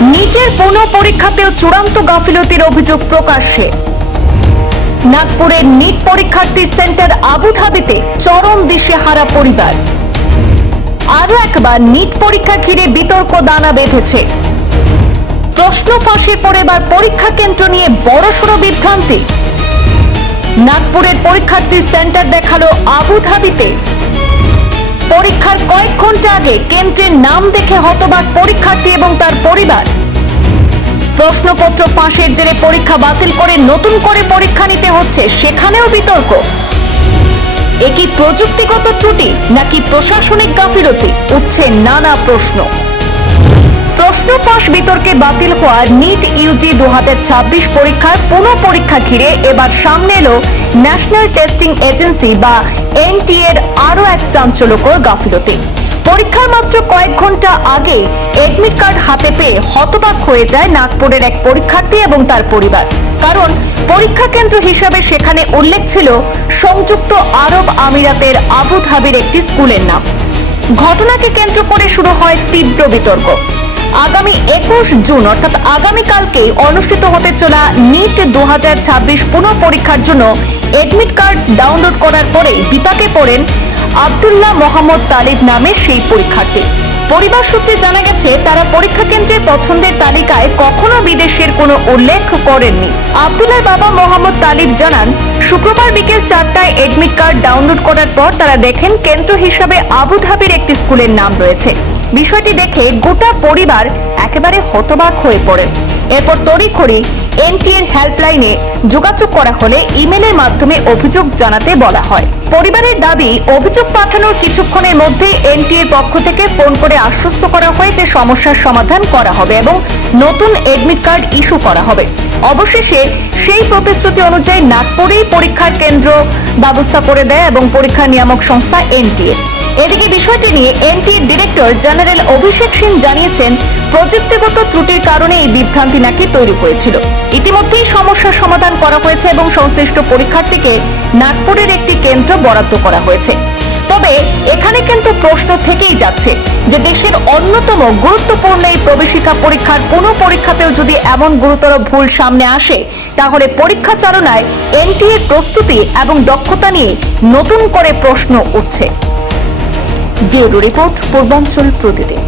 নিটের পুনঃ পরীক্ষাতেও চূড়ান্ত গাফিলতির অভিযোগ প্রকাশ্যে। নাগপুরের নিট পরীক্ষার্থীর সেন্টার আবুধাবিতে চরম দিশেহারা পরিবার। আরো একবার নিট পরীক্ষা ঘিরে বিতর্ক দানা বেঁধেছে। প্রশ্ন ফাঁসের পর এবার পরীক্ষা কেন্দ্র নিয়ে বড়সড় বিভ্রান্তি। নাগপুরের পরীক্ষার্থীর সেন্টার দেখালো আবুধাবিতে। পরীক্ষার কয়েক ঘন্টা আগে কেন্দ্রের নাম দেখে হতবাক পরীক্ষার্থী এবং তার পরিবার। প্রশ্নপত্র ফাঁসের জেরে পরীক্ষা বাতিল করে নতুন করে পরীক্ষা নিতে হচ্ছে, সেখানেও বিতর্ক। একই প্রযুক্তিগত ত্রুটি নাকি প্রশাসনিক গাফিলতি, উঠছে নানা প্রশ্ন। প্রশ্ন ফাঁস বিতর্কে বাতিল হওয়া নিট ইউজি 2026 পরীক্ষার পুনঃ পরীক্ষা ঘিরে এবার সামনে এলো ন্যাশনাল টেস্টিং এজেন্সি বা এনটিএ এর আরো এক চাঞ্চল্যকর গাফিলতি। পরীক্ষার মাত্র কয়েক ঘন্টা আগে এডমিট কার্ড হাতে পেয়ে হতবাক হয়ে যায় নাগপুরের এক পরীক্ষার্থী এবং তার পরিবার। কারণ পরীক্ষা কেন্দ্র হিসেবে সেখানে উল্লেখ ছিল সংযুক্ত আরব আমিরাতের আবুধাবির একটি স্কুলের নাম। ঘটনাকে কেন্দ্র করে শুরু হয় তীব্র বিতর্ক। আগামী 21 জুন অর্থাৎ আগামীকালকে অনুষ্ঠিত হতে চলা নিট 2026 পুনঃ পরীক্ষার জন্য এডমিট কার্ড ডাউনলোড করার পরেই বিপাকে পড়েন আব্দুল্লাহ মোহাম্মদ তালিব নামের সেই পরীক্ষার্থী। পরিবার সূত্রে জানা গেছে, তারা পরীক্ষা কেন্দ্রের পছন্দের তালিকায় কখনো বিদেশের কোনো উল্লেখ করেননি। আব্দুল্লাহর বাবা মোহাম্মদ তালিব জানান, শুক্রবার বিকেল 4টায় এডমিট কার্ড ডাউনলোড করার পর তারা দেখেন কেন্দ্র হিসাবে আবুধাবির একটি স্কুলের নাম রয়েছে। বিষয়টি দেখে গোটা পরিবার একেবারে হতবাক হয়ে পড়েন। এরপর তড়িঘড়ি এনটিএর হেল্পলাইনে যোগাযোগ করা হলে ইমেলের মাধ্যমে অভিযোগ জানাতে বলা হয়। পরিবারের দাবি, অভিযোগ পাঠানোর কিছুক্ষণের মধ্যে এনটিএর পক্ষ থেকে ফোন করে আশ্বস্ত করা হয় যে সমস্যার সমাধান করা হবে এবং নতুন এডমিট কার্ড ইস্যু করা হবে। অবশেষে সেই প্রতিশ্রুতি অনুযায়ী নাগপুরেই পরীক্ষার কেন্দ্র ব্যবস্থা করে দেয় এবং পরীক্ষা নিয়ামক সংস্থা এনটিএ। এদিকে বিষয়টি নিয়ে এনটিএর ডিরেক্টর জেনারেল অভিষেক সিং জানিয়েছেন, প্রযুক্তিগত ত্রুটির কারণে এই বিভ্রান্তি নাকি তৈরি হয়েছিল। ইতিমধ্যেই সমস্যার সমাধান করা হয়েছে এবং সংশ্লিষ্ট পরীক্ষার্থীকে নাগপুরের একটি কেন্দ্র বরাদ্দ করা হয়েছে। তবে এখানে কিন্তু প্রশ্ন থেকেই যাচ্ছে যে দেশের অন্যতম গুরুত্বপূর্ণ এই প্রবেশিকা পরীক্ষার পুনঃ পরীক্ষাতেও যদি এমন গুরুতর ভুল সামনে আসে, তাহলে পরীক্ষা চালনায় এনটিএর প্রস্তুতি এবং দক্ষতা নিয়ে নতুন করে প্রশ্ন উঠছে। ব্যুরো রিপোর্ট, পূর্বাঞ্চল প্রতিদিন।